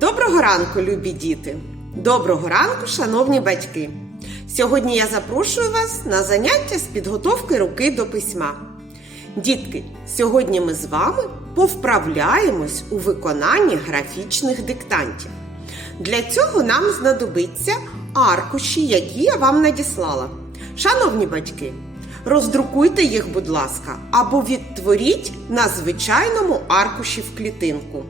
Доброго ранку, любі діти! Доброго ранку, шановні батьки! Сьогодні я запрошую вас на заняття з підготовки руки до письма. Дітки, сьогодні ми з вами повправляємось у виконанні графічних диктантів. Для цього нам знадобиться аркуші, які я вам надіслала. Шановні батьки, роздрукуйте їх, будь ласка, або відтворіть на звичайному аркуші в клітинку.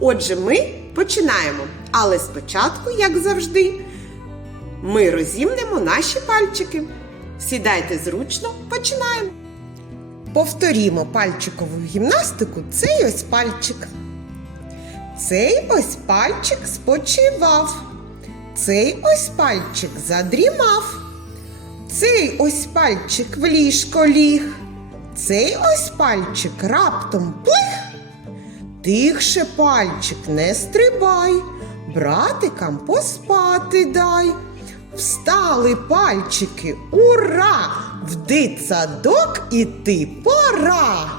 Отже, ми починаємо. Але спочатку, як завжди, ми розімнемо наші пальчики. Сідайте зручно, починаємо. Повторімо пальчикову гімнастику цей ось пальчик. Цей ось пальчик спочивав. Цей ось пальчик задрімав. Цей ось пальчик в ліжко ліг. Цей ось пальчик раптом плих. Тихше пальчик не стрибай, братикам поспати дай. Встали пальчики, ура! В дитсадок іти пора.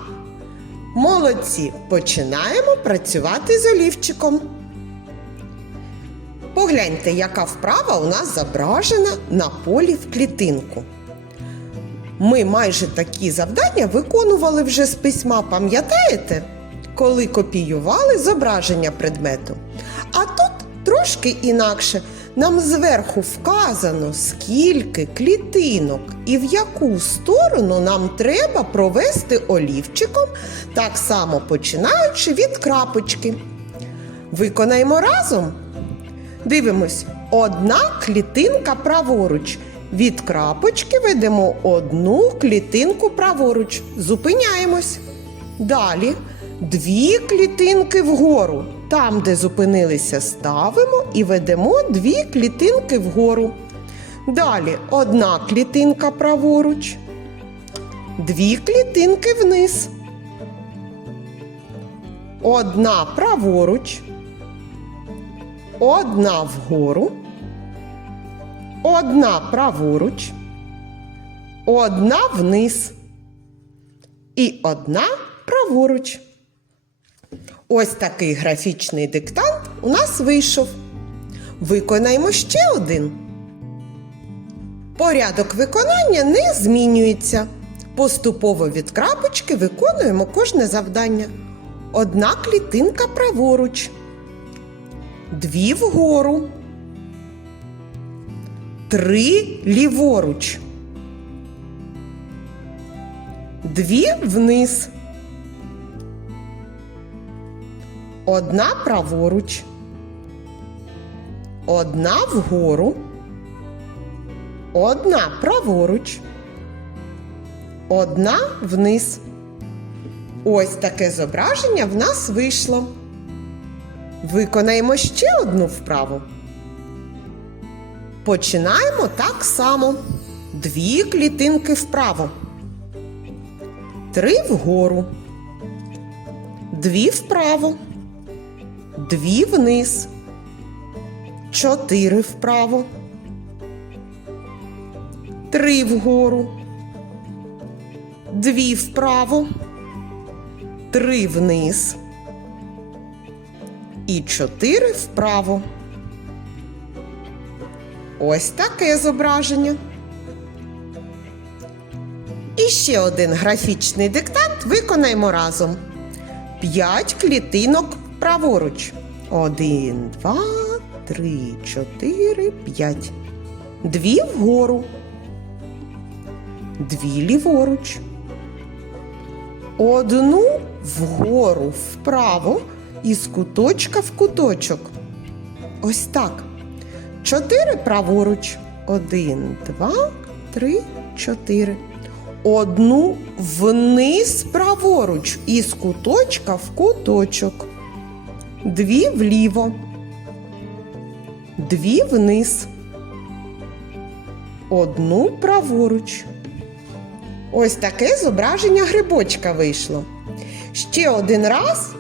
Молодці, починаємо працювати з олівчиком. Погляньте, яка вправа у нас зображена на полі в клітинку. Ми майже такі завдання виконували вже з письма, пам'ятаєте? Коли копіювали зображення предмету. А тут трошки інакше. Нам зверху вказано, скільки клітинок і в яку сторону нам треба провести олівчиком, так само починаючи від крапочки. Виконаємо разом. Дивимось, одна клітинка праворуч. Від крапочки ведемо одну клітинку праворуч. Зупиняємось. Далі дві клітинки вгору. Там, де зупинилися, ставимо і ведемо дві клітинки вгору. Далі одна клітинка праворуч, дві клітинки вниз. Одна праворуч, одна вгору, одна праворуч, одна вниз і одна праворуч. Ось такий графічний диктант у нас вийшов. Виконаємо ще один. Порядок виконання не змінюється. Поступово від крапочки виконуємо кожне завдання. Одна клітинка праворуч, дві вгору, три ліворуч, дві вниз. Одна праворуч, одна вгору, одна праворуч, одна вниз. Ось таке зображення в нас вийшло. Виконаємо ще одну вправу. Починаємо так само. Дві клітинки вправо, три вгору, дві вправо дві вниз, чотири вправо, три вгору, дві вправо, три вниз і чотири вправо. Ось таке зображення. І ще один графічний диктант виконаємо разом. П'ять клітинок праворуч. Один, два, три, чотири, п'ять. Дві вгору. Дві ліворуч. Одну вгору вправо із куточка в куточок. Ось так. Чотири праворуч. Один, два, три, чотири. Одну вниз праворуч із куточка в куточок дві вліво, дві вниз, одну праворуч. Ось таке зображення грибочка вийшло. Ще один раз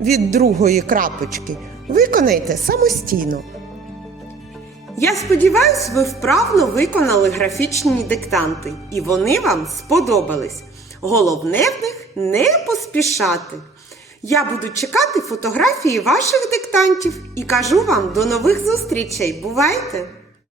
від другої крапочки виконайте самостійно. Я сподіваюся, ви вправно виконали графічні диктанти, і вони вам сподобались. Головне в них не поспішати. Я буду чекати фотографії ваших диктантів і кажу вам до нових зустрічей. Бувайте!